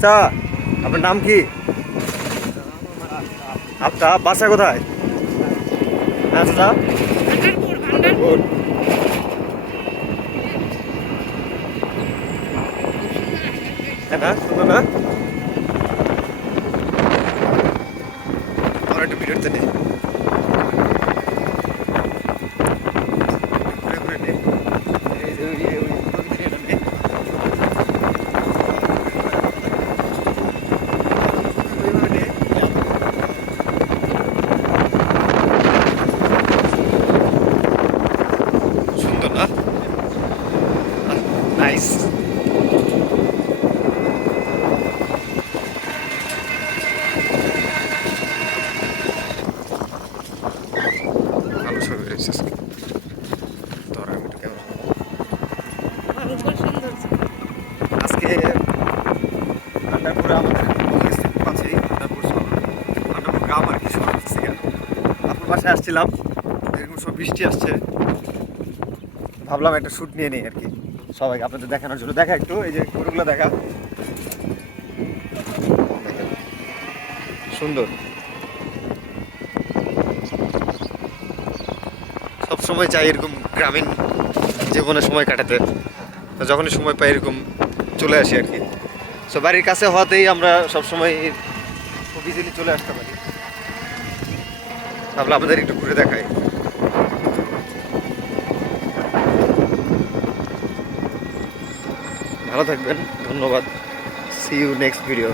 আচ্ছা, আপনার নাম কি? আপনার বাসা কোথায়? হ্যাঁ চাচা, ভান্ডারপুর। হ্যাঁ না, সুন্দর না? আমার একটু ভিডিওতে নেই, ঘুরে ঘুরে নেই। এই যে ওই ভিডিওটা নেই। ওইভাবে নেই। সুন্দর না? নাইস। ভালো ছবি রয়েছে। ধর আমি একটু ক্যামেরা। আজকে ভান্ডারপুরে আমাদের কলেজ থেকে পাশেই ভান্ডারপুর শহর, ভান্ডারপুর গ্রাম আর কি, শহর থেকে আপনার বাসায় আসছিলাম, এরকম সব বৃষ্টি আসছে, ভাবলাম একটা শ্যুট নিয়ে নিই আর কি, সবাইকে আপনাদের দেখানোর জন্য। দেখা একটু এই যে গরুগুলো দেখা, দেখেন সুন্দর। সব সময় চাই এরকম গ্রামীণ জীবনে সময় কাটাতে, তো যখনই সময় পাই এরকম চলে আসি আর কি। সো বাড়ির কাছে হওয়াতেই আমরা সবসময় খুব ইজিলি চলে আসতে পারি। ভাবলাম আপনাদের একটু ঘুরে দেখাই। ভালো থাকবেন, ধন্যবাদ। See you next video.